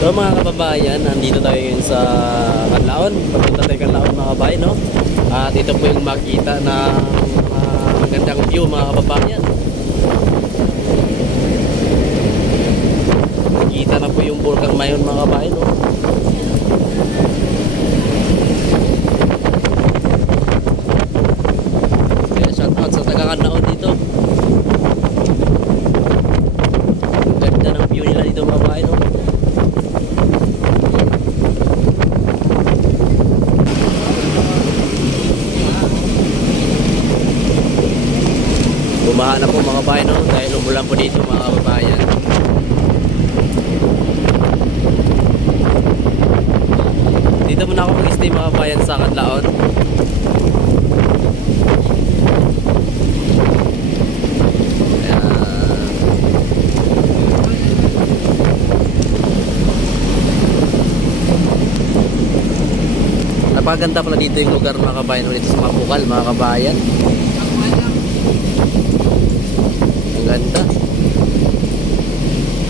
So mga kababayan, nandito tayo ngayon sa Canlaon. Papunta tayo Canlaon mga kababayan, no? At ito po yung makita na magandang view mga kababayan. Nakita na po yung Bulkang Mayon mga kababayan, no? Kaya shout out sa taga Canlaon dito. Ganda ng view nila dito mga kababayan, no? Bumaha na po mga kababayan, no? Dahil umulan po dito mga kababayan. Dito muna ako mag-stay mga kababayan sa Canlaon. Napakaganda pala dito yung lugar mga kababayan, dito sa Mapukal mga kababayan. Ang ganda.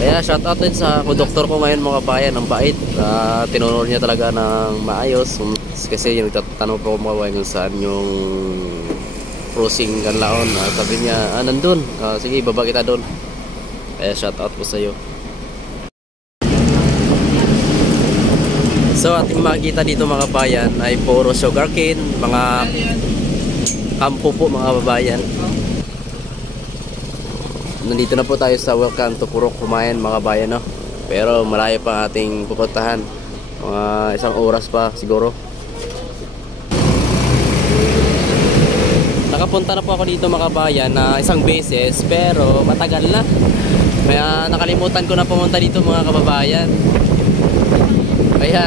Kaya shout out din sa doktor ko ngayon mga kababayan, ang bait. Tinunor niya talaga ng maayos. Kasi yung nagtatanong po mga kababayan kung saan yung crossing Canlaon. Sabi niya, nandun. Sige, baba kita doon. Kaya shout out po sa iyo. So ating makikita dito mga kababayan ay puro sugarcane, mga kampo po mga kababayan. Nandito na po tayo sa Welcome to Purok Humayan mga kababayan, no? Pero malayo pa ating pupuntahan, mga isang oras pa siguro. Nakapunta na po ako dito mga kababayan na isang beses, pero matagal na. Kaya nakalimutan ko na pumunta dito mga kababayan. Kaya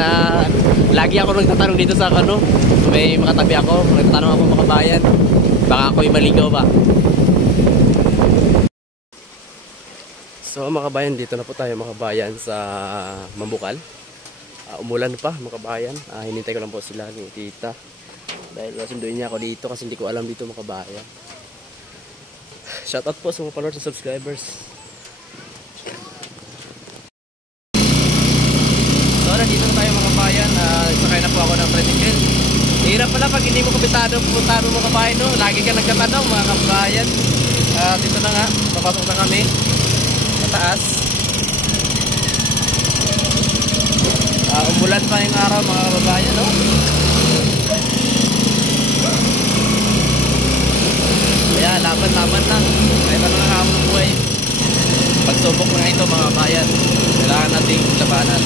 lagi ako nagtatanong dito sa ano, may makatabi ako, nagtatanong ako mga kababayan, baka ako'y maligaw ba. So mga kabayan, dito na po tayo mga kabayan sa Mambukal. Umulan pa mga kabayan. Hinintay ko lang po sila ni tita. Dahil sunduin niya ako dito kasi hindi ko alam dito mga kabayan. Shoutout po sa mga followers at subscribers. So dito na tayo mga kabayan. Sakay na po ako ng tricycle. Hirap pala pag hindi mo kabisado pupuntahan mo mga kabayan, no? Lagi ka nagtatanong mga kabayan. Dito na nga, papasok na kami taas. Umulan pa yung araw mga kababayan, no? Kaya laban-laban lang. Kahit ano na hamon ng buhay. Pagsubok na ito mga kababayan. Kailangan nating labanan.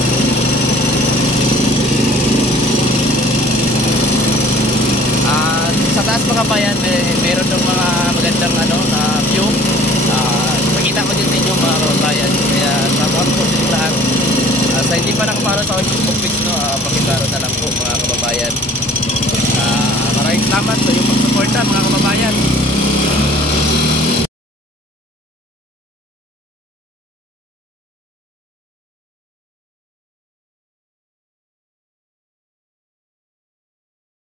Sa taas mga kababayan, meron ng mga magandang na view. Pakita ko din sa inyo mga kababayan. Kaya sa mga po sa lahat, sa hindi pa nakaparo sa Facebook page, no, pakiparo na lang po mga kababayan. Maraming salamat sa iyong pagsuporta mga kababayan.